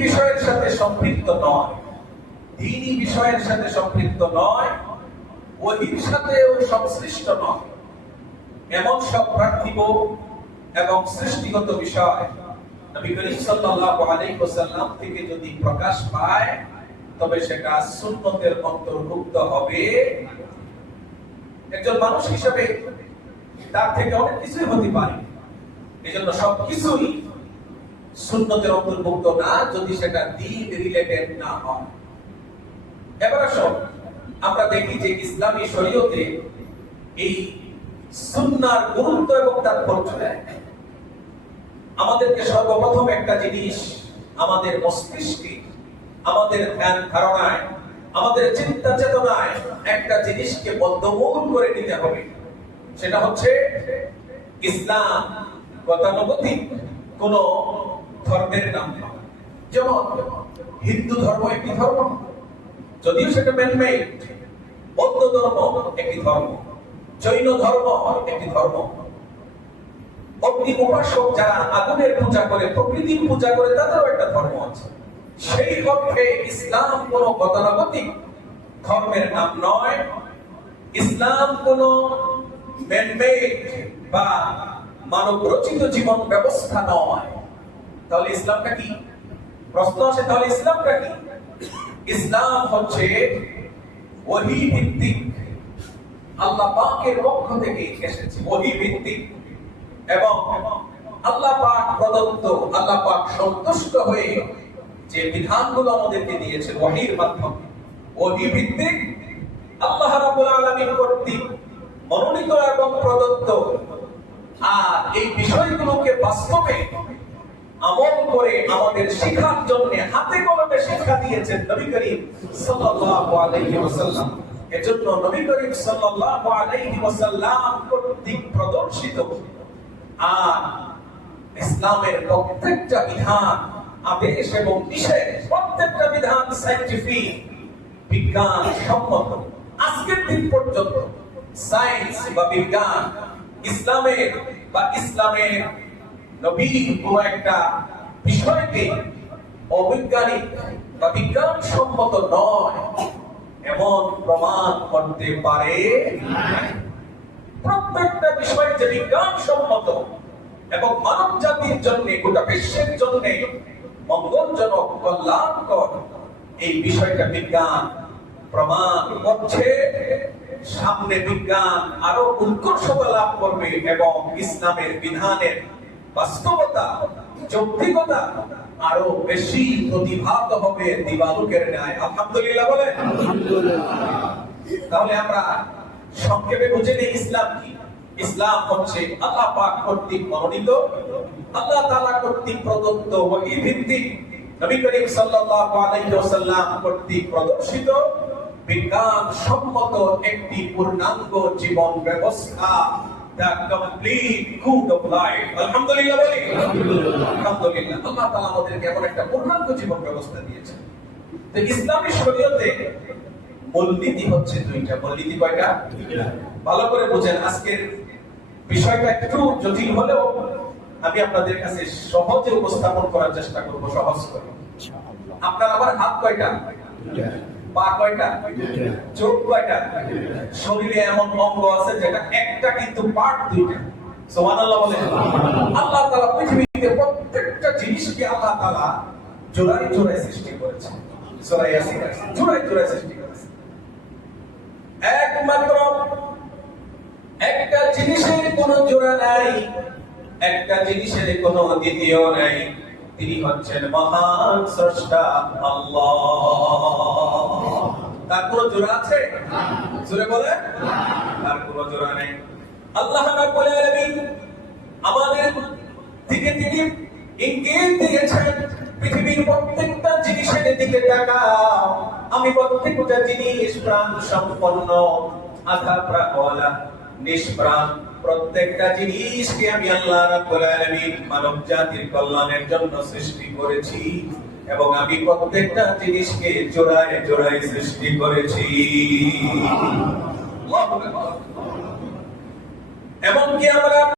বিষয়ের সাথে সম্পৃক্ত নয়। বিষয়ের সাথে সম্পৃক্ত নয়, ওহির সংশ্লিষ্ট নয়। এমন সব পার্থিব এবং সৃষ্টিগত বিষয় নবী করিম সাল্লাল্লাহু আলাইহি ওয়াসাল্লাম থেকে যদি প্রকাশ পায়, তবে সেটা সুন্নতের অন্তর্ভুক্ত হবে। একজন মানুষ হিসেবে তার থেকে অনেক হতে পারে। এজন্য সুন্নতের অন্তর্ভুক্ত না, যদি সেটা দিন রিলেটেড না হয়। এবার আসো আমরা দেখি যে ইসলামী শরীয়তে এই সুন্নার গুরুত্ব এবং তার দেয় আমাদেরকে সর্বপ্রথম একটা জিনিস আমাদের মস্তিষ্কে, আমাদের ধ্যান ধারণায়, আমাদের চিন্তা চেতনায় একটা জিনিসকে বদ্ধমূল করে নিতে হবে। সেটা হচ্ছে ইসলাম, গতানুগতিক কোন ধর্মের নাম যেমন হিন্দু ধর্ম একটি ধর্ম, যদিও সেটা ম্যানমেড বৌদ্ধ ধর্ম একটি ধর্ম, জৈন ধর্ম একটি ধর্ম। অগ্নি উপাসক যারা আগুনের পূজা করে, প্রকৃতির পূজা করে, তাদেরও একটা ধর্ম আছে। সেই অর্থে ইসলাম কোন গতানুগতিক ধর্মের নাম নয়। ইসলাম কোন বা মানব রচিত জীবন ব্যবস্থা নয়। তাহলে ইসলামটা কি? প্রশ্ন আসে, তাহলে ইসলামটা কি? ইসলাম হচ্ছে ওহি ভিত্তিক আল্লাহ পাকের পক্ষ থেকে এসেছে ওহি ভিত্তিক এবং আল্লাহ পাক প্রদত্ত, আল্লাহ পাক সন্তুষ্ট হয়ে যে বিধানগুলো আমাদেরকে দিয়েছে ওহির মাধ্যমে ওহি ভিত্তিক আল্লাহ রাব্বুল আলামিন কর্তৃক মনোনীত এবং প্রদত্ত। আর এই বিষয়গুলোকে বাস্তবে আমল করে আমাদের শিখার জন্য হাতে কলমে শিক্ষা দিয়েছেন নবী করিম সাল্লাল্লাহু আলাইহি ওয়াসাল্লাম। এজন্য নবী করিম সাল্লাল্লাহু আলাইহি ওয়াসাল্লাম কর্তৃক প্রদর্শিত আর ইসলামের প্রত্যেকটা বিধান, আদেশ এবং নিষেধ, প্রত্যেকটা বিধান সাইন্টিফিক বিজ্ঞান সম্মত। আজকের দিন পর্যন্ত সায়েন্স বা বিজ্ঞান ইসলামের বা ইসলামের নবীর কোন একটা বিষয়কে অবৈজ্ঞানিক বা বিজ্ঞান সম্মত নয়, এমন প্রমাণ করতে পারে প্রত্যেকটা বিষয় যে বিজ্ঞান সম্মত এবং মানব জাতির জন্য গোটা বিশ্বের জন্য মঙ্গলজনক কল্যাণকর এই বিষয়টা বিজ্ঞান প্রমাণ করছে। সামনে বিজ্ঞান আরও উৎকর্ষতা লাভ করবে এবং ইসলামের বিধানের বাস্তবতা যৌক্তিকতা আরও বেশি প্রতিভাত হবে দিবালুকের ন্যায়। আলহামদুলিল্লাহ বলেন। তাহলে আমরা সংক্ষেপে বুঝে নিই ইসলাম কি? ইসলাম হচ্ছে আল্লাহ পাক কর্তৃক মনোনীত, আল্লাহ তাআলা কর্তৃক প্রদত্ত ওহী ভিত্তিক নবী করিম সাল্লাল্লাহু আলাইহি ওয়াসাল্লাম কর্তৃক প্রদর্শিত বিজ্ঞান সম্মত একটি পূর্ণাঙ্গ জীবন ব্যবস্থা, the complete good of life আলহামদুলিল্লাহ বলি। আলহামদুলিল্লাহ। আল্লাহ তাআলা আমাদেরকে এমন একটা পূর্ণাঙ্গ জীবন ব্যবস্থা দিয়েছেন। তো ইসলামী শরীয়তে মূলনীতি হচ্ছে দুইটা। মূলনীতি কয়টা? ভালো করে বুঝেন, আজকের বিষয়টা একটু জটিল হলেও আমি আপনাদের কাছে সহজে উপস্থাপন করার চেষ্টা করব, সহজ করে। আপনার আবার হাত কয়টা? পা কয়টা? চোখ কয়টা? শরীরে এমন অঙ্গ আছে যেটা একটা কিন্তু পার্ট দুইটা। আল্লাহ তাআলা পৃথিবীতে প্রত্যেকটা জিনিসকে আল্লাহ তাআলা জোড়ায় জোড়ায় সৃষ্টি করেছেন। সূরা ইয়াসিন জোড়ায় জোড়ায় সৃষ্টি একমাত্র একটা জিনিসের কোন জোড়া নাই, একটা জিনিসের কোন দ্বিতীয় নাই। তিনি হচ্ছেন মহান স্রষ্টা আল্লাহ। তার কোন জোড়া আছে? জোরে বলে তার কোন জোড়া নেই। আল্লাহ রাব্বুল আমাদের দিকে তিনি ইঙ্গিত দিয়েছেন পৃথিবীর প্রত্যেকটা জিনিসের দিকে তাকাও। আমি প্রত্যেকটা জিনিস প্রাণ সম্পন্ন, আধা প্রাণওয়ালা নিষ্প্রাণ, প্রত্যেকটা জিনিসকে আমি আল্লাহ রাব্বুল আলামিন মানব জাতির কল্যাণের জন্য সৃষ্টি করেছি এবং আমি প্রত্যেকটা জিনিসকে জোড়ায় জোড়ায় সৃষ্টি করেছি। এমনকি আমরা